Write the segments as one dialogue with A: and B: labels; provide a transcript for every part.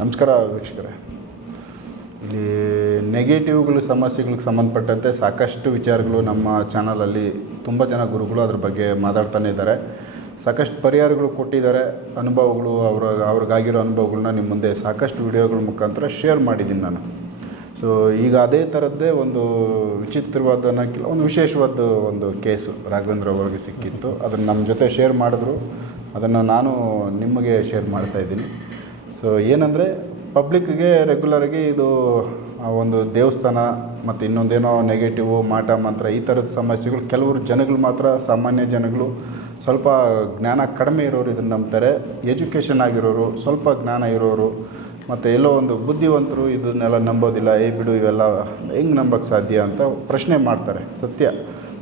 A: ನಮಸ್ಕಾರ ವೀಕ್ಷಕರೇ. ಇಲ್ಲಿ ನೆಗೆಟಿವ್ಗಳು ಸಮಸ್ಯೆಗಳಿಗೆ ಸಂಬಂಧಪಟ್ಟಂತೆ ಸಾಕಷ್ಟು ವಿಚಾರಗಳು ನಮ್ಮ ಚಾನಲಲ್ಲಿ ತುಂಬ ಜನ ಗುರುಗಳು ಅದ್ರ ಬಗ್ಗೆ ಮಾತಾಡ್ತಾನೆ ಇದ್ದಾರೆ. ಸಾಕಷ್ಟು ಪರಿಹಾರಗಳು ಕೊಟ್ಟಿದ್ದಾರೆ. ಅನುಭವಗಳು, ಅವ್ರ, ಅವ್ರಿಗಾಗಿರೋ ಅನುಭವಗಳನ್ನ ನಿಮ್ಮ ಮುಂದೆ ಸಾಕಷ್ಟು ವಿಡಿಯೋಗಳ ಮುಖಾಂತರ ಶೇರ್ ಮಾಡಿದ್ದೀನಿ ನಾನು. ಸೊ ಈಗ ಅದೇ ಥರದ್ದೇ ಒಂದು ವಿಚಿತ್ರವಾದ ಒಂದು ವಿಶೇಷವಾದ ಒಂದು ಕೇಸು ರಾಘವೇಂದ್ರ ಅವರಿಗೆ ಸಿಕ್ಕಿತ್ತು. ಅದನ್ನು ನಮ್ಮ ಜೊತೆ ಶೇರ್ ಮಾಡಿದ್ರು. ಅದನ್ನು ನಾನು ನಿಮಗೆ ಶೇರ್ ಮಾಡ್ತಾ ಇದ್ದೀನಿ. ಸೊ ಏನಂದರೆ ಪಬ್ಲಿಕ್ಗೆ ರೆಗ್ಯುಲರಾಗಿ ಇದು, ಆ ಒಂದು ದೇವಸ್ಥಾನ ಮತ್ತು ಇನ್ನೊಂದೇನೋ ನೆಗೆಟಿವು ಮಾಟ, ಮಂತ್ರ ಈ ಥರದ ಸಮಸ್ಯೆಗಳು ಕೆಲವರು ಜನಗಳು ಮಾತ್ರ, ಸಾಮಾನ್ಯ ಜನಗಳು ಸ್ವಲ್ಪ ಜ್ಞಾನ ಕಡಿಮೆ ಇರೋರು ಇದನ್ನು ನಂಬ್ತಾರೆ. ಎಜುಕೇಷನ್ ಆಗಿರೋರು ಸ್ವಲ್ಪ ಜ್ಞಾನ ಇರೋರು ಮತ್ತು ಎಲ್ಲೋ ಒಂದು ಬುದ್ಧಿವಂತರು ಇದನ್ನೆಲ್ಲ ನಂಬೋದಿಲ್ಲ. ಏ ಬಿಡು, ಇವೆಲ್ಲ ಹೆಂಗೆ ನಂಬಕ್ಕೆ ಸಾಧ್ಯ ಅಂತ ಪ್ರಶ್ನೆ ಮಾಡ್ತಾರೆ. ಸತ್ಯ.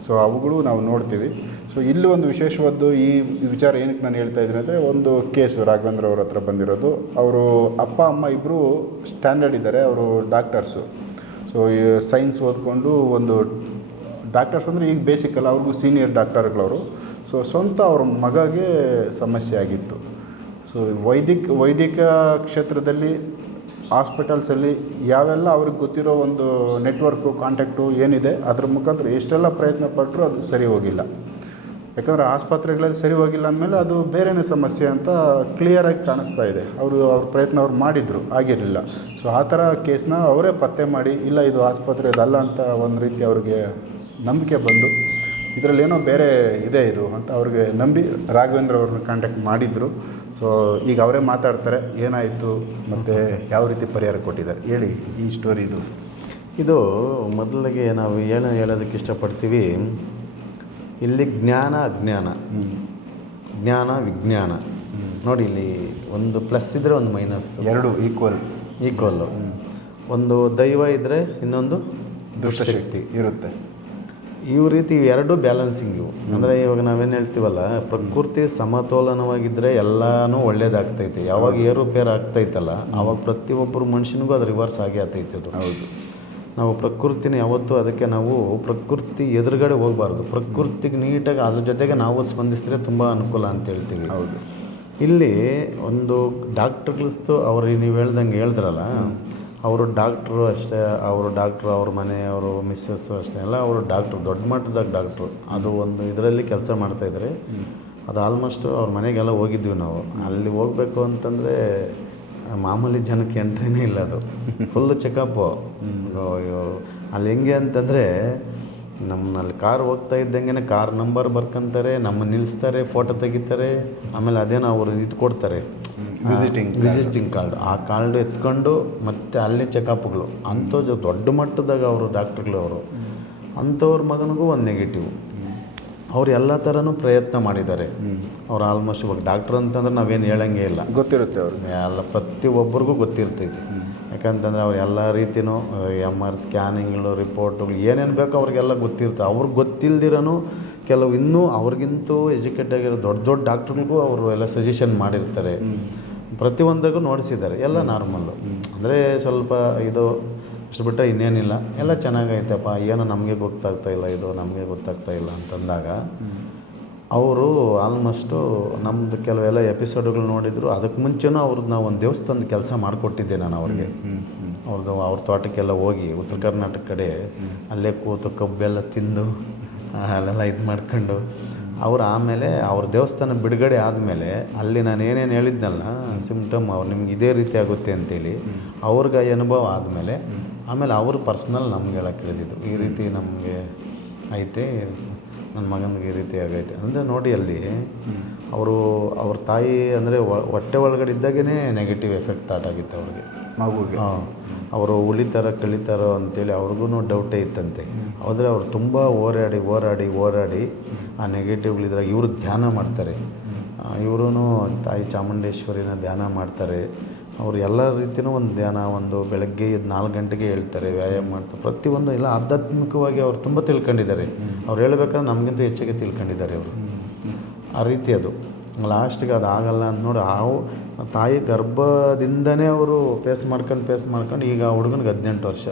A: ಸೊ ಅವುಗಳು ನಾವು ನೋಡ್ತೀವಿ. ಸೊ ಇಲ್ಲಿ ಒಂದು ವಿಶೇಷವಾದ್ದು ಈ ವಿಚಾರ ಏನಕ್ಕೆ ನಾನು ಹೇಳ್ತಾ ಇದ್ದೀನಿ ಅಂದರೆ ಒಂದು ಕೇಸು, ರಾಘವೇಂದ್ರ ಅವ್ರ ಹತ್ರ ಬಂದಿರೋದು. ಅವರು ಅಪ್ಪ, ಅಮ್ಮ ಇಬ್ಬರು ಸ್ಟ್ಯಾಂಡರ್ಡ್ ಇದ್ದಾರೆ, ಅವರು ಡಾಕ್ಟರ್ಸು. ಸೊ ಸೈನ್ಸ್ ಓದ್ಕೊಂಡು ಒಂದು ಡಾಕ್ಟರ್ಸ್ ಅಂದರೆ ಈಗ ಬೇಸಿಕ್ ಅಲ್ಲ, ಅವ್ರಿಗೂ ಸೀನಿಯರ್ ಡಾಕ್ಟರ್ಗಳವರು. ಸೊ ಸ್ವಂತ ಅವ್ರ ಮಗಗೆ ಸಮಸ್ಯೆ ಆಗಿತ್ತು. ಸೊ ವೈದಿಕ ವೈದಿಕ ಕ್ಷೇತ್ರದಲ್ಲಿ ಹಾಸ್ಪಿಟಲ್ಸಲ್ಲಿ ಯಾವೆಲ್ಲ ಅವ್ರಿಗೆ ಗೊತ್ತಿರೋ ಒಂದು ನೆಟ್ವರ್ಕು ಕಾಂಟ್ಯಾಕ್ಟು ಏನಿದೆ, ಅದ್ರ ಮುಖಾಂತರ ಎಷ್ಟೆಲ್ಲ ಪ್ರಯತ್ನ ಪಟ್ಟರು ಅದು ಸರಿ ಹೋಗಿಲ್ಲ. ಯಾಕಂದರೆ ಆಸ್ಪತ್ರೆಗಳಲ್ಲಿ ಸರಿ ಹೋಗಿಲ್ಲ ಅಂದಮೇಲೆ ಅದು ಬೇರೆನೇ ಸಮಸ್ಯೆ ಅಂತ ಕ್ಲಿಯರಾಗಿ ಕಾಣಿಸ್ತಾ ಇದೆ. ಅವರು, ಅವ್ರ ಪ್ರಯತ್ನ ಅವ್ರು ಮಾಡಿದರು, ಆಗಿರಲಿಲ್ಲ. ಸೊ ಆ ಥರ ಕೇಸ್ನ ಅವರೇ ಪತ್ತೆ ಮಾಡಿ, ಇಲ್ಲ ಇದು ಆಸ್ಪತ್ರೆ ಇದಲ್ಲ ಅಂತ ಒಂದು ರೀತಿ ಅವ್ರಿಗೆ ನಂಬಿಕೆ ಬಂದು, ಇದರಲ್ಲಿ ಏನೋ ಬೇರೆ ಇದೆ ಇದು ಅಂತ ಅವ್ರಿಗೆ ನಂಬಿ ರಾಘವೇಂದ್ರ ಅವ್ರನ್ನ ಕಾಂಟ್ಯಾಕ್ಟ್ ಮಾಡಿದ್ರು. ಸೊ ಈಗ ಅವರೇ ಮಾತಾಡ್ತಾರೆ, ಏನಾಯಿತು, ಮತ್ತು ಯಾವ ರೀತಿ ಪರಿಹಾರ ಕೊಟ್ಟಿದ್ದಾರೆ? ಹೇಳಿ ಈ ಸ್ಟೋರಿ ಇದು.
B: ಇದು ಮೊದಲಿಗೆ ನಾವು ಏನು ಹೇಳೋದಕ್ಕೆ ಇಷ್ಟಪಡ್ತೀವಿ ಇಲ್ಲಿ ಜ್ಞಾನ ಅಜ್ಞಾನ. ಜ್ಞಾನ ವಿಜ್ಞಾನ. ನೋಡಿ ಇಲ್ಲಿ ಒಂದು ಪ್ಲಸ್ ಇದ್ದರೆ ಒಂದು ಮೈನಸ್
A: ಎರಡು ಈಕ್ವಲ್
B: ಈಕ್ವಲ್ ಒಂದು ದೈವ ಇದ್ದರೆ ಇನ್ನೊಂದು
A: ದುಷ್ಟಶಕ್ತಿ. ಇರುತ್ತೆ.
B: ಈ ರೀತಿ ಎರಡು ಬ್ಯಾಲೆನ್ಸಿಂಗ್ ಇವು. ಅಂದರೆ ಇವಾಗ ನಾವೇನು ಹೇಳ್ತೀವಲ್ಲ ಪ್ರಕೃತಿ ಸಮತೋಲನವಾಗಿದ್ದರೆ ಎಲ್ಲನೂ ಒಳ್ಳೇದಾಗ್ತೈತೆ. ಯಾವಾಗ ಏರುಪೇರು ಆಗ್ತೈತಲ್ಲ ಆವಾಗ ಪ್ರತಿಯೊಬ್ಬರು ಮನುಷ್ಯನಿಗೂ ಅದು ರಿವರ್ಸ್ ಆಗೇ ಆಗ್ತೈತೆ ಅದು.
A: ಹೌದು.
B: ನಾವು ಪ್ರಕೃತಿನ ಯಾವತ್ತೂ ಅದಕ್ಕೆ ನಾವು ಪ್ರಕೃತಿ ಎದುರುಗಡೆ ಹೋಗಬಾರ್ದು. ಪ್ರಕೃತಿಗೆ ನೀಟಾಗಿ ಅದ್ರ ಜೊತೆಗೆ ನಾವು ಸ್ಪಂದಿಸಿದ್ರೆ ತುಂಬ ಅನುಕೂಲ ಅಂತ ಹೇಳ್ತೀವಿ
A: ಹೌದು.
B: ಇಲ್ಲಿ ಒಂದು ಡಾಕ್ಟರ್ಗಳಿಸ್ತು ಅವ್ರು ನೀವು ಹೇಳ್ದಂಗೆ ಹೇಳಿದ್ರಲ್ಲ ಅವರು ಡಾಕ್ಟ್ರು ಅಷ್ಟೇ ಅವರು ಡಾಕ್ಟ್ರು ಅವ್ರ ಮನೆಯವರು ಮಿಸ್ಸಸ್ಸು ಅಷ್ಟೇ ಅಲ್ಲ ಅವರು ಡಾಕ್ಟ್ರು ದೊಡ್ಡ ಮಟ್ಟದಾಗ ಡಾಕ್ಟ್ರು. ಅದು ಒಂದು ಇದರಲ್ಲಿ ಕೆಲಸ ಮಾಡ್ತಾಯಿದ್ದಾರೆ ಅದು ಆಲ್ಮೋಸ್ಟು ಅವ್ರ ಮನೆಗೆಲ್ಲ ಹೋಗಿದ್ವಿ ನಾವು. ಅಲ್ಲಿ ಹೋಗಬೇಕು ಅಂತಂದರೆ ಮಾಮೂಲಿ ಜನಕ್ಕೆ ಎಂಟ್ರಿನೇ ಇಲ್ಲ ಅದು. ಫುಲ್ಲು ಚೆಕಪ್ಪು ಅಲ್ಲಿ ಹೆಂಗೆ ಅಂತಂದರೆ ನಮ್ಮಲ್ಲಿ ಕಾರ್ ಹೋಗ್ತಾ ಇದ್ದಂಗೆ ಕಾರ್ ನಂಬರ್ ಬರ್ಕೊಂತಾರೆ ನಮ್ಮ ನಿಲ್ಲಿಸ್ತಾರೆ ಫೋಟೋ ತೆಗಿತಾರೆ ಆಮೇಲೆ ಅದೇನೋ ಅವರು ಇದು ಕೊಡ್ತಾರೆ.
A: ವಿಸಿಟಿಂಗ್
B: ವಿಸಿಟಿಂಗ್ ಕಾರ್ಡ್ ಆ ಕಾರ್ಡ್ ಎತ್ಕೊಂಡು ಮತ್ತೆ ಅಲ್ಲಿ ಚೆಕಪ್ಗಳು ಅಂಥ ದೊಡ್ಡ ಮಟ್ಟದಾಗ ಅವರು ಡಾಕ್ಟ್ರುಗಳು ಅವರು. ಅಂಥವ್ರ ಮಗನಿಗೂ ಒಂದು ನೆಗೆಟಿವ್ ಅವ್ರು ಎಲ್ಲ ಥರನೂ ಪ್ರಯತ್ನ ಮಾಡಿದ್ದಾರೆ. ಅವ್ರು ಆಲ್ಮೋಸ್ಟ್ ಇವಾಗ ಡಾಕ್ಟ್ರ್ ಅಂತಂದ್ರೆ ನಾವೇನು ಹೇಳಂಗೆ ಇಲ್ಲ.
A: ಗೊತ್ತಿರುತ್ತೆ ಅವ್ರಿಗೆ
B: ಎಲ್ಲ ಪ್ರತಿಯೊಬ್ಬರಿಗೂ ಗೊತ್ತಿರ್ತೈತಿ. ಯಾಕಂತಂದರೆ ಅವ್ರು ಎಲ್ಲ ರೀತಿಯೂ ಎಂ ಆರ್ ಸ್ಕ್ಯಾನಿಂಗ್ಗಳು ರಿಪೋರ್ಟ್ಗಳು ಏನೇನು ಬೇಕೋ ಅವ್ರಿಗೆಲ್ಲ ಗೊತ್ತಿರುತ್ತೆ. ಅವ್ರಿಗೆ ಗೊತ್ತಿಲ್ದಿರೋ ಕೆಲವು ಇನ್ನೂ ಅವ್ರಿಗಿಂತೂ ಎಜುಕೇಟ್ ಆಗಿರೋ ದೊಡ್ಡ ದೊಡ್ಡ ಡಾಕ್ಟ್ರಿಗೂ ಅವರು ಎಲ್ಲ ಸಜೆಷನ್ ಮಾಡಿರ್ತಾರೆ. ಪ್ರತಿಯೊಂದಕ್ಕೂ ನೋಡಿಸಿದ್ದಾರೆ. ಎಲ್ಲ ನಾರ್ಮಲ್ಲು ಅಂದರೆ ಸ್ವಲ್ಪ ಇದು ಅಷ್ಟು ಬಿಟ್ಟರೆ ಇನ್ನೇನಿಲ್ಲ. ಎಲ್ಲ ಚೆನ್ನಾಗೈತಪ್ಪ ಏನೋ ನಮಗೆ ಗೊತ್ತಾಗ್ತಾ ಇಲ್ಲ ಇದು ನಮಗೆ ಗೊತ್ತಾಗ್ತಾ ಇಲ್ಲ ಅಂತಂದಾಗ ಅವರು ಆಲ್ಮೋಸ್ಟು ನಮ್ಮದು ಕೆಲವೆಲ್ಲ ಎಪಿಸೋಡ್ಗಳು ನೋಡಿದ್ರು ಅದಕ್ಕೆ ಮುಂಚೆನೂ ಅವ್ರದ್ದು ನಾವು ಒಂದು ದೇವಸ್ಥಾನದ ಕೆಲಸ ಮಾಡಿಕೊಟ್ಟಿದ್ದೆ ನಾನು ಅವ್ರಿಗೆ. ಅವ್ರದ್ದು ಅವ್ರ ತೋಟಕ್ಕೆಲ್ಲ ಹೋಗಿ ಉತ್ತರ ಕರ್ನಾಟಕ ಕಡೆ ಅಲ್ಲೇ ಕೂತು ಕಬ್ಬೆಲ್ಲ ತಿಂದು ಅಲ್ಲೆಲ್ಲ ಇದು ಮಾಡ್ಕೊಂಡು ಅವ್ರು ಆಮೇಲೆ ಅವ್ರ ದೇವಸ್ಥಾನ ಬಿಡುಗಡೆ ಆದಮೇಲೆ ಅಲ್ಲಿ ನಾನು ಏನೇನು ಹೇಳಿದ್ನಲ್ಲ ಸಿಮ್ಟಮ್ ಅವ್ರು ನಿಮ್ಗೆ ಇದೇ ರೀತಿ ಆಗುತ್ತೆ ಅಂತೇಳಿ, ಅವ್ರಿಗೆ ಅನುಭವ ಆದಮೇಲೆ ಆಮೇಲೆ ಅವರು ಪರ್ಸ್ನಲ್ ನಮ್ಗೆ ಹೇಳಕ್ಕೆ ಹೇಳಿದ್ರು ಈ ರೀತಿ ನಮಗೆ ಐತೆ ನನ್ನ ಮಗನಿಗೆ ಈ ರೀತಿ ಆಗೈತೆ. ಅಂದರೆ ನೋಡಿ ಅಲ್ಲಿ ಅವರು, ಅವ್ರ ತಾಯಿ ಅಂದರೆ ಹೊಟ್ಟೆ ಒಳಗಡೆ ಇದ್ದಾಗೇ ನೆಗೆಟಿವ್ ಎಫೆಕ್ಟ್ ಸ್ಟಾರ್ಟ್ ಆಗಿತ್ತು ಅವ್ರಿಗೆ.
A: ಮಗುಗೆ.
B: ಅವರು ಉಳಿತಾರ ಕಳಿತಾರೋ ಅಂತೇಳಿ ಅವ್ರಿಗೂ ಡೌಟೇ ಇತ್ತಂತೆ. ಆದರೆ ಅವ್ರು ತುಂಬ ಹೋರಾಡಿ ಹೋರಾಡಿ ಹೋರಾಡಿ ಆ ನೆಗೆಟಿವ್ಗಳಿದ್ರೆ ಇವರು ಧ್ಯಾನ ಮಾಡ್ತಾರೆ. ಇವರು ತಾಯಿ ಚಾಮುಂಡೇಶ್ವರಿನ ಧ್ಯಾನ ಮಾಡ್ತಾರೆ. ಅವರು ಎಲ್ಲ ರೀತಿಯೂ ಒಂದು ಧ್ಯಾನ, ಒಂದು ಬೆಳಗ್ಗೆ ಎದ್ದು ನಾಲ್ಕು ಗಂಟೆಗೆ ಹೇಳ್ತಾರೆ, ವ್ಯಾಯಾಮ ಮಾಡ್ತಾರೆ ಪ್ರತಿಯೊಂದು ಎಲ್ಲ ಆಧ್ಯಾತ್ಮಿಕವಾಗಿ ಅವ್ರು ತುಂಬ ತಿಳ್ಕೊಂಡಿದ್ದಾರೆ. ಅವ್ರು ಹೇಳ್ಬೇಕಾದ್ರೆ ನಮಗಿಂತ ಹೆಚ್ಚಿಗೆ ತಿಳ್ಕೊಂಡಿದ್ದಾರೆ ಅವರು. ಆ ರೀತಿ ಅದು. ಲಾಸ್ಟಿಗೆ ಅದು ಆಗಲ್ಲ ಅಂತ ನೋಡಿ, ಆ ತಾಯಿ ಗರ್ಭದಿಂದನೇ ಅವರು ಫೇಸ್ ಮಾಡ್ಕೊಂಡು ಫೇಸ್ ಮಾಡ್ಕೊಂಡು ಈಗ ಹುಡುಗನಿಗೆ ಹದಿನೆಂಟು ವರ್ಷ.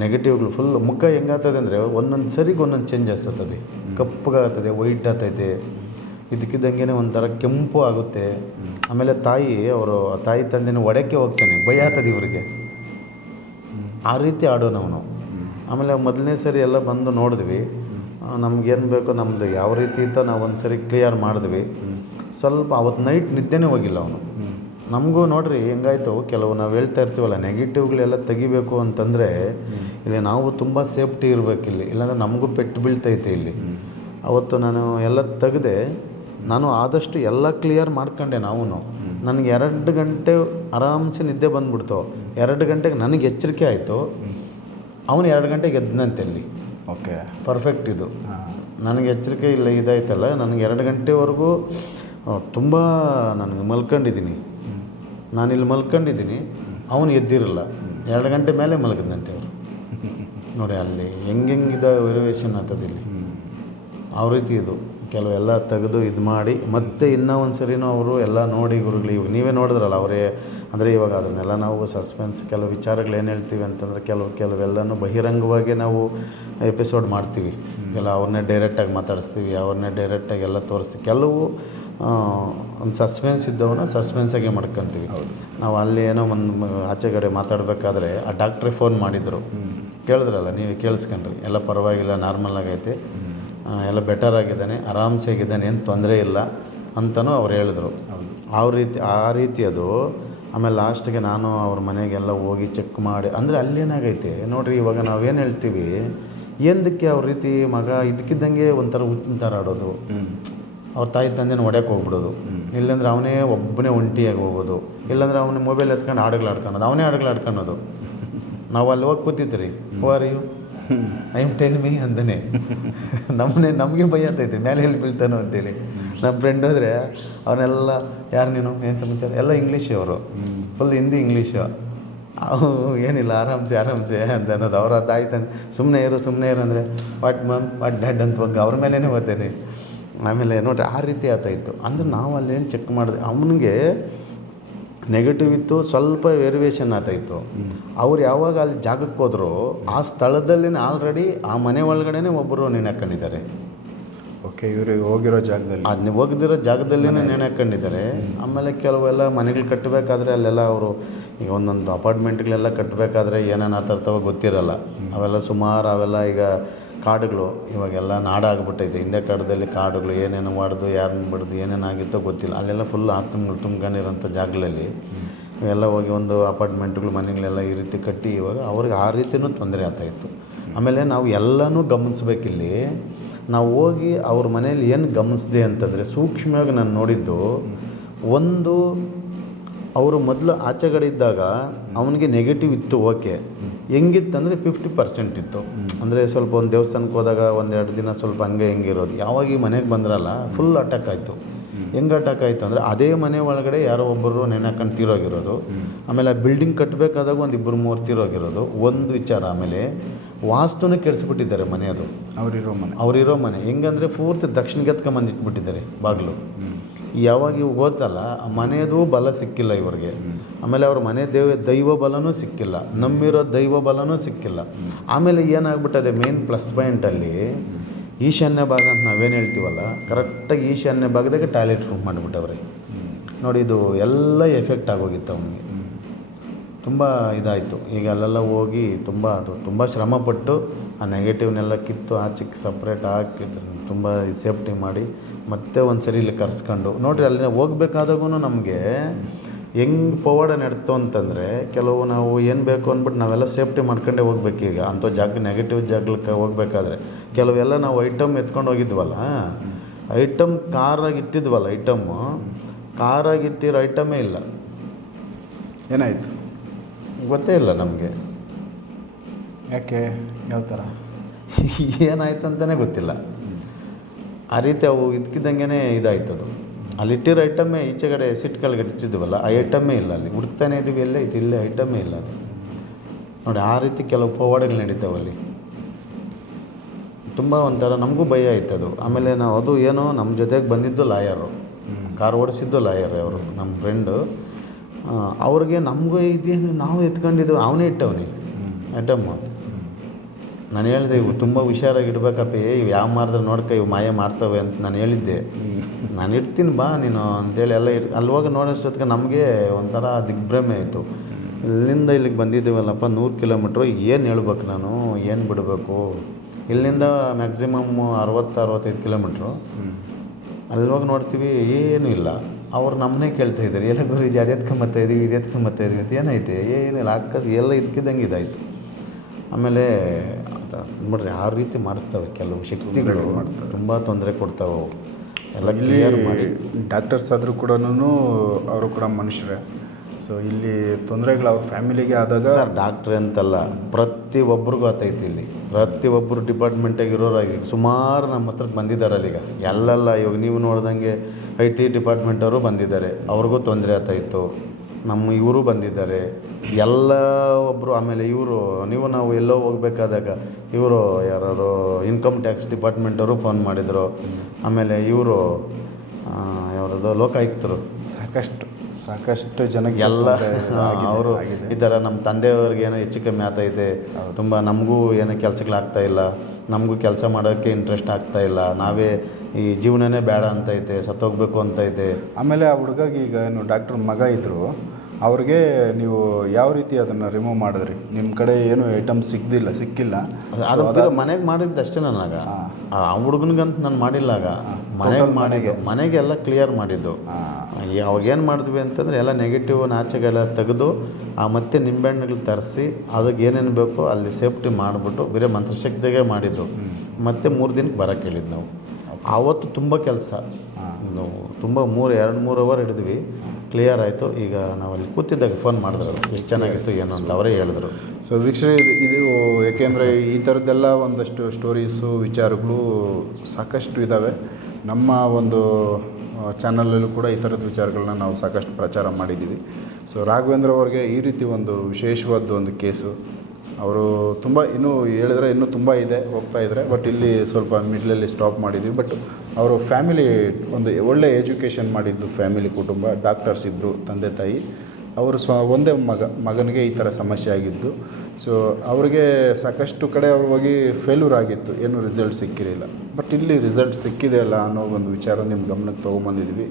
B: ನೆಗೆಟಿವ್ಗಳು ಫುಲ್ ಮುಖ ಹೆಂಗಾಗ್ತದೆ ಅಂದರೆ ಒಂದೊಂದು ಸರಿಗೆ ಒಂದೊಂದು ಚೇಂಜಸ್ ಆಗ್ತದೆ. ಕಪ್ಪಗಾಗ್ತದೆ ವೈಟ್ ಆಗ್ತೈತೆ ಇದಕ್ಕಿದ್ದಂಗೆ ಒಂಥರ ಕೆಂಪು ಆಗುತ್ತೆ. ಆಮೇಲೆ ತಾಯಿ ಅವರು ತಾಯಿ ತಂದೆನ ಒಡಕ್ಕೆ ಹೋಗ್ತಾನೆ ಭಯ ಆಗ್ತದೆ ಇವರಿಗೆ. ಆ ರೀತಿ ಆಡೋ ಅವನು. ಆಮೇಲೆ ಮೊದಲನೇ ಸರಿ ಎಲ್ಲ ಬಂದು ನೋಡಿದ್ವಿ. ನಮ್ಗೇನು ಬೇಕೋ ನಮ್ಮದು ಯಾವ ರೀತಿ ಇತ್ತು ನಾವು ಒಂದು ಸರಿ ಕ್ಲಿಯರ್ ಮಾಡಿದ್ವಿ ಸ್ವಲ್ಪ ಅವತ್ತು ನೈಟ್ ನಿದ್ದೆನೇ ಹೋಗಿಲ್ಲ ಅವನು. ನಮಗೂ ನೋಡ್ರಿ ಹೆಂಗಾಯ್ತು ಕೆಲವು ನಾವು ಹೇಳ್ತಾ ಇರ್ತೀವಲ್ಲ ನೆಗೆಟಿವ್ಗಳೆಲ್ಲ ತೆಗಿಬೇಕು ಅಂತಂದರೆ ಇಲ್ಲಿ ನಾವು ತುಂಬ ಸೇಫ್ಟಿ ಇರಬೇಕು ಇಲ್ಲಿ. ಇಲ್ಲಾಂದ್ರೆ ನಮಗೂ ಪೆಟ್ಟು ಬೀಳ್ತೈತೆ ಇಲ್ಲಿ. ಅವತ್ತು ನಾನು ಎಲ್ಲ ತೆಗೆದೆ ನಾನು ಆದಷ್ಟು ಎಲ್ಲ ಕ್ಲಿಯರ್ ಮಾಡ್ಕೊಂಡೆ ನಾವು ನನಗೆ ಎರಡು ಗಂಟೆ ಆರಾಮ್ಸೆ ನಿದ್ದೆ ಬಂದ್ಬಿಡ್ತು. ಎರಡು ಗಂಟೆಗೆ ನನಗೆ ಎಚ್ಚರಿಕೆ ಆಯಿತು. ಅವನು ಎರಡು ಗಂಟೆಗೆ ಎದ್ದನಂತೆ ಅಲ್ಲಿ
A: ಓಕೆ
B: ಪರ್ಫೆಕ್ಟ್ ಇದು. ನನಗೆ ಎಚ್ಚರಿಕೆ ಇಲ್ಲ ಇದಾಯ್ತಲ್ಲ ನನಗೆ ಎರಡು ಗಂಟೆವರೆಗೂ ತುಂಬ ನನಗೆ ಮಲ್ಕೊಂಡಿದ್ದೀನಿ. ನಾನಿಲ್ಲಿ ಮಲ್ಕೊಂಡಿದ್ದೀನಿ. ಅವನು ಎದ್ದಿರಲ್ಲ. ಎರಡು ಗಂಟೆ ಮೇಲೆ ಮಲಗಿದಂತೆ ಅವರು. ನೋಡಿ ಅಲ್ಲಿ ಹೆಂಗೆಂಗಿದೆ ವೆರಿವೇಷನ್ ಆಗ್ತದೆ ಇಲ್ಲಿ. ಆ ರೀತಿ ಇದು. ಕೆಲವೆಲ್ಲ ತೆಗೆದು ಇದು ಮಾಡಿ ಮತ್ತೆ ಇನ್ನೂ ಒಂದು ಸರಿನೂ ಅವರು ಎಲ್ಲ ನೋಡಿ ಗುರುಗಳು ಇವಾಗ ನೀವೇ ನೋಡಿದ್ರಲ್ಲ ಅವರೇ ಅಂದರೆ ಇವಾಗ ಅದನ್ನೆಲ್ಲ ನಾವು ಸಸ್ಪೆನ್ಸ್ ಕೆಲವು ವಿಚಾರಗಳು ಏನು ಹೇಳ್ತೀವಿ ಅಂತಂದರೆ ಕೆಲವು ಕೆಲವೆಲ್ಲನೂ ಬಹಿರಂಗವಾಗಿ ನಾವು ಎಪಿಸೋಡ್ ಮಾಡ್ತೀವಿ. ಕೆಲವು ಅವ್ರನ್ನೇ ಡೈರೆಕ್ಟಾಗಿ ಮಾತಾಡಿಸ್ತೀವಿ ಅವ್ರನ್ನೇ ಡೈರೆಕ್ಟಾಗಿ ಎಲ್ಲ ತೋರಿಸ್ತೀವಿ. ಕೆಲವು ಒಂದು ಸಸ್ಪೆನ್ಸ್ ಇದ್ದವನ್ನ ಸಸ್ಪೆನ್ಸಾಗೆ ಮಾಡ್ಕೊತೀವಿ. ನಾವು ಅಲ್ಲಿ ಏನೋ ಒಂದು ಆಚೆ ಕಡೆ ಮಾತಾಡಬೇಕಾದ್ರೆ ಆ ಡಾಕ್ಟ್ರಿಗೆ ಫೋನ್ ಮಾಡಿದರು. ಕೇಳಿದ್ರಲ್ಲ ನೀವು ಕೇಳಿಸ್ಕೊಂಡ್ರಿ. ಎಲ್ಲ ಪರವಾಗಿಲ್ಲ ನಾರ್ಮಲ್ ಆಗೈತೆ. ಎಲ್ಲ ಬೆಟರ್ ಆಗಿದ್ದಾನೆ ಆರಾಮ್ಸೆ ಆಗಿದ್ದಾನೆ ಏನು ತೊಂದರೆ ಇಲ್ಲ ಅಂತಲೂ ಅವ್ರು ಹೇಳಿದ್ರು. ಆ ರೀತಿ ಆ ರೀತಿ ಅದು. ಆಮೇಲೆ ಲಾಸ್ಟಿಗೆ ನಾನು ಅವ್ರ ಮನೆಗೆಲ್ಲ ಹೋಗಿ ಚೆಕ್ ಮಾಡಿ ಅಂದರೆ ಅಲ್ಲೇನಾಗೈತೆ ನೋಡಿರಿ ಇವಾಗ ನಾವೇನು ಹೇಳ್ತೀವಿ? ಎಂದಕ್ಕೆ ಅವ್ರ ರೀತಿ ಮಗ ಇದಕ್ಕಿದ್ದಂಗೆ ಒಂಥರ ಹುಚ್ಚಿನ ಥರ ಆಡೋದು? ಅವ್ರ ತಾಯಿ ತಂದೆನ ಹೊಡ್ಯಕ್ಕೆ ಹೋಗ್ಬಿಡೋದು. ಇಲ್ಲಾಂದ್ರೆ ಅವನೇ ಒಬ್ಬನೇ ಒಂಟಿಯಾಗಿ ಹೋಗೋದು. ಇಲ್ಲಾಂದ್ರೆ ಅವನ ಮೊಬೈಲ್ ಎತ್ಕೊಂಡು ಹಾಡುಗಳು ಆಡ್ಕೊಳೋದು ಅವನೇ ಹಾಡುಗಳು ಆಡ್ಕೊಳೋದು ನಾವು ಅಲ್ಲಿ ಹೋಗಿ ಕೂತಿದ್ರಿ. Are you I am tell me ಅಂದನೆ. ನಮ್ಮನೆ ನಮಗೆ ಭಯ ಅಂತೈತೆ ಮೇಲೆ ಎಲ್ಲಿ ಬೀಳ್ತಾನೋ ಅಂತೇಳಿ. ನಮ್ಮ ಫ್ರೆಂಡ್ ಹೋದರೆ ಅವನ್ನೆಲ್ಲ ಯಾರು ನೀನು? ಏನು ಸಮಾಚಾರ? ಎಲ್ಲ ಇಂಗ್ಲೀಷ್ ಅವರು. ಫುಲ್ ಹಿಂದಿ ಇಂಗ್ಲೀಷು ಅವು ಏನಿಲ್ಲ ಆರಾಮ್ಸೆ ಆರಾಮ್ಸೆ ಅಂತ ಅನ್ನೋದು. ಅವರ ತಾಯಿ ತಂದೆ ಸುಮ್ಮನೆ ಇರು ಸುಮ್ಮನೆ ಇರು ಅಂದರೆ ವಾಟ್ ಮಮ್ ವಾಟ್ ಡ್ಯಾಡ್ ಅಂತ ಬಗ್ಗೆ ಅವ್ರ ಮೇಲೇ ಓದ್ತೇನೆ. ಆಮೇಲೆ ನೋಡ್ರಿ ಆ ರೀತಿ ಆತಾಯಿತ್ತು ಅಂದ್ರೆ ನಾವು ಅಲ್ಲೇನು ಚೆಕ್ ಮಾಡಿದೆ ಅವನಿಗೆ ನೆಗೆಟಿವ್ ಇತ್ತು ಸ್ವಲ್ಪ ವೇರಿಯೇಷನ್ ಆತಾಯಿತ್ತು ಅವ್ರು ಯಾವಾಗ ಅಲ್ಲಿ ಜಾಗಕ್ಕೆ ಹೋದ್ರು ಆ ಸ್ಥಳದಲ್ಲಿ ಆಲ್ರೆಡಿ ಆ ಮನೆ ಒಳಗಡೆನೆ ಒಬ್ಬರು ನೆನೆ ಹಾಕೊಂಡಿದ್ದಾರೆ
A: ಓಕೆ ಇವರು ಹೋಗಿರೋ ಜಾಗದಲ್ಲಿ.
B: ಅದನ್ನ ಹೋಗದಿರೋ ಜಾಗದಲ್ಲಿನೇ ನೆನೆ ಹಾಕೊಂಡಿದ್ದಾರೆ ಆಮೇಲೆ ಕೆಲವೆಲ್ಲ ಮನೆಗಳು ಕಟ್ಟಬೇಕಾದ್ರೆ ಅಲ್ಲೆಲ್ಲ ಅವರು ಈಗ ಒಂದೊಂದು ಅಪಾರ್ಟ್ಮೆಂಟ್ಗಳೆಲ್ಲ ಕಟ್ಟಬೇಕಾದ್ರೆ ಏನೇನು ಆ ಥರ ಗೊತ್ತಿರಲ್ಲ ಅವೆಲ್ಲ ಸುಮಾರು ಅವೆಲ್ಲ ಈಗ ಕಾಡುಗಳು ಇವಾಗೆಲ್ಲ ನಾಡಾಗ್ಬಿಟ್ಟೈತೆ. ಹಿಂದೆ ಕಾಡದಲ್ಲಿ ಕಾಡುಗಳು ಏನೇನು ಮಾಡೋದು, ಯಾರನ್ನ ಬಿಡ್ದು, ಏನೇನು ಆಗಿತ್ತೋ ಗೊತ್ತಿಲ್ಲ. ಅಲ್ಲೆಲ್ಲ ಫುಲ್ ಆತ್ಮಗಳು ತುಂಬ್ಕೊಂಡಿರೋಂಥ ಜಾಗಗಳಲ್ಲಿ ಎಲ್ಲ ಹೋಗಿ ಒಂದು ಅಪಾರ್ಟ್ಮೆಂಟ್ಗಳು, ಮನೆಗಳೆಲ್ಲ ಈ ರೀತಿ ಕಟ್ಟಿ ಇವಾಗ ಅವ್ರಿಗೆ ಆ ರೀತಿಯೂ ತೊಂದರೆ ಆಗ್ತಾಯಿತ್ತು ಆಮೇಲೆ ನಾವು ಎಲ್ಲನೂ ಗಮನಿಸ್ಬೇಕಿಲ್ಲಿ. ನಾವು ಹೋಗಿ ಅವ್ರ ಮನೇಲಿ ಏನು ಗಮನಿಸಿದೆ ಅಂತಂದರೆ ಸೂಕ್ಷ್ಮವಾಗಿ ನಾನು ನೋಡಿದ್ದು ಒಂದು ಅವರು ಮೊದಲು ಆಚೆಗಡೆ ಇದ್ದಾಗ ಅವನಿಗೆ ನೆಗೆಟಿವ್ ಇತ್ತು ಓಕೆ ಹೆಂಗಿತ್ತಂದರೆ ಫಿಫ್ಟಿ ಪರ್ಸೆಂಟ್ ಇತ್ತು. ಅಂದರೆ ಸ್ವಲ್ಪ ಒಂದು ದೇವಸ್ಥಾನಕ್ಕೆ ಹೋದಾಗ ಒಂದೆರಡು ದಿನ ಸ್ವಲ್ಪ ಹಂಗೆ ಹೆಂಗಿರೋದು ಯಾವಾಗ ಈ ಮನೆಗೆ ಬಂದ್ರಲ್ಲ ಫುಲ್ ಅಟ್ಯಾಕ್ ಆಯಿತು. ಹೆಂಗೆ ಅಟ್ಯಾಕ್ ಆಯಿತು ಅಂದರೆ ಅದೇ ಮನೆ ಒಳಗಡೆ ಯಾರೋ ಒಬ್ಬರು ನೆನೆಹಾಕೊಂಡು ತೀರೋಗಿರೋದು. ಆಮೇಲೆ ಆ ಬಿಲ್ಡಿಂಗ್ ಕಟ್ಟಬೇಕಾದಾಗ ಒಂದು ಇಬ್ಬರು ಮೂರು ತೀರೋಗಿರೋದು. ಒಂದು ವಿಚಾರ ಆಮೇಲೆ ವಾಸ್ತುನೇ ಕೆಡಿಸ್ಬಿಟ್ಟಿದ್ದಾರೆ ಮನೆಯದು
A: ಅವರಿರೋ ಮನೆ.
B: ಅವರಿರೋ ಮನೆ. ಹೆಂಗಂದರೆ ಪೂರ್ತಿ ದಕ್ಷಿಣಕ್ಕೆ ಇಟ್ಬಿಟ್ಟಿದ್ದಾರೆ ಬಾಗಿಲು. ಯಾವಾಗ ಇವು ಹೋತಲ್ಲ ಆ ಮನೆಯದು ಬಲ ಸಿಕ್ಕಿಲ್ಲ ಇವರಿಗೆ. ಆಮೇಲೆ ಅವ್ರ ಮನೆ ದೇವ ದೈವ ಬಲನೂ ಸಿಕ್ಕಿಲ್ಲ. ನಂಬಿರೋ ದೈವ ಬಲನೂ ಸಿಕ್ಕಿಲ್ಲ. ಆಮೇಲೆ ಏನಾಗ್ಬಿಟ್ಟದೆ ಮೇನ್ ಪ್ಲಸ್ ಪಾಯಿಂಟಲ್ಲಿ ಈಶಾನ್ಯ ಭಾಗ ಅಂತ ನಾವೇನು ಹೇಳ್ತೀವಲ್ಲ ಕರೆಕ್ಟಾಗಿ ಈಶಾನ್ಯ ಭಾಗದಾಗ ಟಾಯ್ಲೆಟ್ ರೂಮ್ ಮಾಡಿಬಿಟ್ಟವ್ರೆ. ನೋಡಿ ಇದು ಎಲ್ಲ ಎಫೆಕ್ಟ್ ಆಗೋಗಿತ್ತು ಅವನಿಗೆ. ತುಂಬ ಇದಾಯಿತು. ಈಗ ಅಲ್ಲೆಲ್ಲ ಹೋಗಿ ತುಂಬ ಅದು ತುಂಬ ಶ್ರಮಪಟ್ಟು ಆ ನೆಗೆಟಿವ್ನೆಲ್ಲ ಕಿತ್ತು ಆಚೆಗೆ ಸಪ್ರೇಟ್ ಹಾಕಿ ತುಂಬ ಸೇಫ್ಟಿ ಮಾಡಿ ಮತ್ತೆ ಒಂದು ಸರಿ ಇಲ್ಲಿ ಕರ್ಸ್ಕೊಂಡು. ನೋಡಿರಿ ಅಲ್ಲಿ ಹೋಗ್ಬೇಕಾದಾಗೂ ನಮಗೆ ಹೆಂಗೆ ಪವಾಡ ನಡ್ತು ಅಂತಂದರೆ ಕೆಲವು ನಾವು ಏನು ಬೇಕು ಅಂದ್ಬಿಟ್ಟು ನಾವೆಲ್ಲ ಸೇಫ್ಟಿ ಮಾಡ್ಕೊಂಡೇ ಹೋಗ್ಬೇಕೀಗ ಅಂಥ ಜಾಗ ನೆಗೆಟಿವ್ ಜಾಗಕ್ಕೆ ಹೋಗ್ಬೇಕಾದ್ರೆ ಕೆಲವೆಲ್ಲ ನಾವು ಐಟಮ್ ಎತ್ಕೊಂಡು ಹೋಗಿದ್ವಲ್ಲ? ಐಟಮ್ ಕಾರಾಗಿ ಇಟ್ಟಿದ್ವಲ್ಲ ಐಟಮ್ಮು ಕಾರಾಗಿ ಇಟ್ಟಿರೋ ಐಟಮೇ ಇಲ್ಲ.
A: ಏನಾಯಿತು?
B: ಗೊತ್ತೇ ಇಲ್ಲ ನಮಗೆ.
A: ಯಾಕೆ ಯಾವ ಥರ
B: ಏನಾಯ್ತು ಅಂತಲೇ ಗೊತ್ತಿಲ್ಲ. ಆ ರೀತಿ ಅವು ಇದ್ಕಿದ್ದಂಗೆ ಇದಾಯ್ತು ಅದು. ಅಲ್ಲಿಟ್ಟಿರೋ ಐಟಮ್ಮೇ ಈಚೆ ಕಡೆ ಸಿಟ್ ಕೆಳಗಡೆ ಇಟ್ಟಿದ್ವಲ್ಲ ಆ ಐಟಮ್ಮೇ ಇಲ್ಲ ಅಲ್ಲಿ. ಹುಡುಕ್ತಾನೆ ಇದ್ದೀವಿ ಎಲ್ಲೇ ಇದು ಇಲ್ಲೇ ಐಟಮ್ಮೇ ಇಲ್ಲ ಅದು. ನೋಡಿ ಆ ರೀತಿ ಕೆಲವು ಪವಾಡಗಳು ನಡೀತಾವೆ ಅಲ್ಲಿ. ತುಂಬ ಒಂಥರ ನಮಗೂ ಭಯ ಆಯ್ತು ಅದು. ಆಮೇಲೆ ನಾವು ಅದು ಏನೋ ನಮ್ಮ ಜೊತೆಗೆ ಬಂದಿದ್ದು ಲಾಯರು. ಕಾರ್ ಓಡಿಸಿದ್ದು ಲಾಯರ್ ಅವರು ನಮ್ಮ ಫ್ರೆಂಡು ಅವ್ರಿಗೆ ನಮಗೂ ಇದೇನು ನಾವು ಎತ್ಕೊಂಡಿದ್ದು ಅವನೇ ಇಟ್ಟವನಿ. ಐಟಮ್ಮು ನಾನು ಹೇಳಿದೆ ಇವು ತುಂಬ ಹುಷಾರಾಗಿ ಇಡ್ಬೇಕಪ್ಪ ಇವು ಯಾವ ಮಾರ್ದ್ರೆ ನೋಡ್ಕ ಇವು ಮಾಯ ಮಾಡ್ತವೆ ಅಂತ ನಾನು ಹೇಳಿದ್ದೆ. ನಾನು ಇಡ್ತೀನಿ ಬಾ ನೀನು ಅಂತೇಳಿ ಎಲ್ಲ ಇಟ್ ಅಲ್ಲಿ ಹೋಗಿ ನೋಡೋಷ್ಟೊತ್ತಿಗೆ ನಮಗೆ ಒಂಥರ ದಿಗ್ಭ್ರಮೆ ಆಯಿತು. ಇಲ್ಲಿಂದ ಇಲ್ಲಿಗೆ ಬಂದಿದ್ದೀವಲ್ಲಪ್ಪ ನೂರು ಕಿಲೋಮೀಟ್ರು ಏನು ಹೇಳ್ಬೇಕು ನಾನು ಏನು ಬಿಡಬೇಕು? ಇಲ್ಲಿಂದ ಮ್ಯಾಕ್ಸಿಮಮ್ ಅರವತ್ತು ಅರವತ್ತೈದು ಕಿಲೋಮೀಟ್ರು. ಅಲ್ಲಿ ಹೋಗಿ ನೋಡ್ತೀವಿ ಏನೂ ಇಲ್ಲ. ಅವ್ರು ನಮ್ಮನ್ನೇ ಕೇಳ್ತಾ ಇದ್ದಾರೆ. ಎಲ್ಲ ಗುರಿ ಇದು ಅದು ಮತ್ತೆ ಇದೀವಿ ಇದು ಎತ್ಕೊಂಬತ್ತಾ ಇದೀವಿ ಅಂತ ಏನೈತೆ? ಏನಿಲ್ಲ ಅಕ್ಕ ಎಲ್ಲ ಇದಕ್ಕಿದ್ದಂಗೆ ಇದಾಯಿತು. ಆಮೇಲೆ ಅಂತ ನೋಡ್ರಿ ಆ ರೀತಿ ಮಾಡಿಸ್ತವೆ ಕೆಲವು ಶಕ್ತಿಗಳು. ತುಂಬ ತೊಂದರೆ ಕೊಡ್ತಾವೆ ಅವು. ಎಲ್ಲ ಕ್ಲಿಯರ್ ಮಾಡಿ.
A: ಡಾಕ್ಟರ್ಸ್ ಆದರೂ ಕೂಡ ಅವರು ಕೂಡ ಮನುಷ್ಯರೇ. ಸೊ ಇಲ್ಲಿ ತೊಂದರೆಗಳು ಅವ್ರ ಫ್ಯಾಮಿಲಿಗೆ ಆದಾಗ
B: ಸರ್ ಡಾಕ್ಟ್ರ್ ಅಂತಲ್ಲ ಪ್ರತಿ ಒಬ್ರಿಗೂ ಆತೈತಿ ಇಲ್ಲಿ. ಪ್ರತಿ ಒಬ್ಬರು ಡಿಪಾರ್ಟ್ಮೆಂಟಾಗಿ ಇರೋರಾಗಿ ಸುಮಾರು ನಮ್ಮ ಹತ್ರಕ್ಕೆ ಬಂದಿದ್ದಾರೆ ಅಲ್ಲಿಗ ಎಲ್ಲೆಲ್ಲ ಇವಾಗ ನೀವು ನೋಡ್ದಂಗೆ ಐ ಟಿ ಡಿಪಾರ್ಟ್ಮೆಂಟವರು ಬಂದಿದ್ದಾರೆ. ಅವ್ರಿಗೂ ತೊಂದರೆ ಆತಾಯಿತ್ತು ನಮ್ಮ ಇವರು ಬಂದಿದ್ದಾರೆ. ಎಲ್ಲ ಒಬ್ಬರು ಆಮೇಲೆ ಇವರು ನೀವು ನಾವು ಎಲ್ಲೋ ಹೋಗ್ಬೇಕಾದಾಗ ಇವರು ಯಾರು ಇನ್ಕಮ್ ಟ್ಯಾಕ್ಸ್ ಡಿಪಾರ್ಟ್ಮೆಂಟವರು ಫೋನ್ ಮಾಡಿದರು. ಆಮೇಲೆ ಇವರು ಯಾವ್ದು ಲೋಕಾಯುಕ್ತರು.
A: ಸಾಕಷ್ಟು. ಸಾಕಷ್ಟು ಜನ
B: ಎಲ್ಲ ಅವರು. ಈ ಥರ ನಮ್ಮ ತಂದೆಯವ್ರಿಗೆ ಏನೋ ಹೆಚ್ಚು ಕಮ್ಮಿ ಇದೆ. ತುಂಬ ನಮಗೂ ಏನೋ ಕೆಲಸಗಳಾಗ್ತಾ ಇಲ್ಲ. ನಮಗೂ ಕೆಲಸ ಮಾಡೋಕ್ಕೆ ಇಂಟ್ರೆಸ್ಟ್ ಆಗ್ತಾ ಇಲ್ಲ. ನಾವೇ ಈ ಜೀವನನೇ ಬೇಡ ಅಂತೈತೆ ಸತ್ತೋಗ್ಬೇಕು ಅಂತೈತೆ
A: ಆಮೇಲೆ ಆ ಹುಡುಗಾಗಿ ಈಗ ಏನು ಡಾಕ್ಟ್ರ್ ಮಗ ಇದ್ದರು ಅವ್ರಿಗೆ ನೀವು ಯಾವ ರೀತಿ ಅದನ್ನು ರಿಮೂವ್ ಮಾಡಿದ್ರಿ? ನಿಮ್ಮ ಕಡೆ ಏನು ಐಟಮ್ ಸಿಗ್ದಿಲ್ಲ ಸಿಕ್ಕಿಲ್ಲ.
B: ಅದು ಮನೆಗೆ ಮಾಡಿದ್ದು ಅಷ್ಟೇ ನನಗ ಆ ಹುಡುಗನಿಗಂತ ನಾನು ಮಾಡಿಲ್ಲ ಆಗ. ಮನೆಗೆ ಮಾಡಿದ್ದು ಮನೆಗೆಲ್ಲ ಕ್ಲಿಯರ್ ಮಾಡಿದ್ದು. ಅವಾಗ ಏನು ಮಾಡಿದ್ವಿ ಅಂತಂದರೆ ಎಲ್ಲ ನೆಗೆಟಿವ್ ನಾಚೆಗೆಲ್ಲ ತೆಗೆದು ಆ ಮತ್ತೆ ನಿಂಬೆಹಣ್ಣುಗಳು ತರಿಸಿ ಅದಕ್ಕೆ ಏನೇನು ಬೇಕೋ ಅಲ್ಲಿ ಸೇಫ್ಟಿ ಮಾಡಿಬಿಟ್ಟು ಬೇರೆ ಮಂತ್ರಶಕ್ತಿಗೆ ಮಾಡಿದ್ದು. ಮತ್ತೆ ಮೂರು ದಿನಕ್ಕೆ ಬರೋಕ್ಕೆ ಹೇಳಿದ್ದು ನಾವು. ಆವತ್ತು ತುಂಬ ಕೆಲಸ. ನಾವು ತುಂಬ ಮೂರು, ಎರಡು ಮೂರು ಅವರ್ ಹಿಡಿದ್ವಿ. ಕ್ಲಿಯರ್ ಆಯಿತು. ಈಗ ನಾವು ಅಲ್ಲಿ ಕೂತಿದ್ದಾಗ ಫೋನ್ ಮಾಡಿದ್ರು ಎಷ್ಟು ಚೆನ್ನಾಗಿತ್ತು, ಏನು ಅಂತ ಅವರೇ ಹೇಳಿದ್ರು.
A: ಸೊ ವೀಕ್ಷಣೆ ಇದು ಇದು ಏಕೆಂದರೆ ಈ ಥರದ್ದೆಲ್ಲ ಒಂದಷ್ಟು ಸ್ಟೋರೀಸು ವಿಚಾರಗಳು ಸಾಕಷ್ಟು ಇದ್ದಾವೆ ನಮ್ಮ ಒಂದು ಚಾನಲಲ್ಲೂ ಕೂಡ ಈ ಥರದ ವಿಚಾರಗಳನ್ನ ನಾವು ಸಾಕಷ್ಟು ಪ್ರಚಾರ ಮಾಡಿದ್ದೀವಿ. ಸೊ ರಾಘವೇಂದ್ರ ಅವ್ರಿಗೆ ಈ ರೀತಿ ಒಂದು ವಿಶೇಷವಾದ ಒಂದು ಕೇಸು ಅವರು ತುಂಬ ಇನ್ನೂ ಹೇಳಿದ್ರೆ ಇನ್ನೂ ತುಂಬ ಇದೆ, ಹೋಗ್ತಾ ಇದ್ದಾರೆ ಬಟ್ ಇಲ್ಲಿ ಸ್ವಲ್ಪ ಮಿಡ್ಲಲ್ಲಿ ಸ್ಟಾಪ್ ಮಾಡಿದ್ವಿ. ಬಟ್ ಅವರು ಫ್ಯಾಮಿಲಿ ಒಂದು ಒಳ್ಳೆ ಎಜುಕೇಷನ್ ಮಾಡಿದ್ದು ಫ್ಯಾಮಿಲಿ ಕುಟುಂಬ. ಡಾಕ್ಟರ್ಸ್ ಇದ್ದರು ತಂದೆ ತಾಯಿ. ಅವರು ಸ್ವ, ಒಂದೇ ಮಗ, ಮಗನಿಗೆ ಈ ಥರ ಸಮಸ್ಯೆ ಆಗಿದ್ದು. ಸೊ ಅವ್ರಿಗೆ ಸಾಕಷ್ಟು ಕಡೆ ಅವ್ರು ಹೋಗಿ ಫೇಲ್ಯೂರ್ ಆಗಿತ್ತು. ಏನು ರಿಸಲ್ಟ್ ಸಿಕ್ಕಿರಲಿಲ್ಲ. ಬಟ್ ಇಲ್ಲಿ ರಿಸಲ್ಟ್ ಸಿಕ್ಕಿದೆ ಅಲ್ಲ ಅನ್ನೋ ಒಂದು ವಿಚಾರ ನಿಮ್ಮ ಗಮನಕ್ಕೆ ತೊಗೊಂಬಂದಿದ್ವಿ.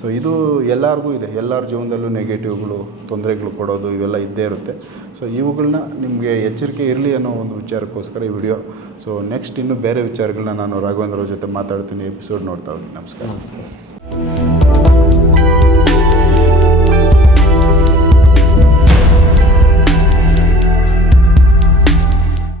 A: ಸೊ ಇದು ಎಲ್ಲರಿಗೂ ಇದೆ. ಎಲ್ಲರ ಜೀವನದಲ್ಲೂ ನೆಗೆಟಿವ್ಗಳು ತೊಂದರೆಗಳು ಕೊಡೋದು ಇವೆಲ್ಲ ಇದ್ದೇ ಇರುತ್ತೆ. ಸೊ ಇವುಗಳನ್ನ ನಿಮಗೆ ಎಚ್ಚರಿಕೆ ಇರಲಿ ಅನ್ನೋ ಒಂದು ವಿಚಾರಕ್ಕೋಸ್ಕರ ಈ ವಿಡಿಯೋ ಸೊ ನೆಕ್ಸ್ಟ್ ಇನ್ನೂ ಬೇರೆ ವಿಚಾರಗಳನ್ನ ನಾನು ರಾಘವೇಂದ್ರ ಜೊತೆ ಮಾತಾಡ್ತೀನಿ. ಎಪಿಸೋಡ್ ನೋಡ್ತಾ ಹೋಗಿ. ನಮಸ್ಕಾರ.
B: ನಮಸ್ಕಾರ.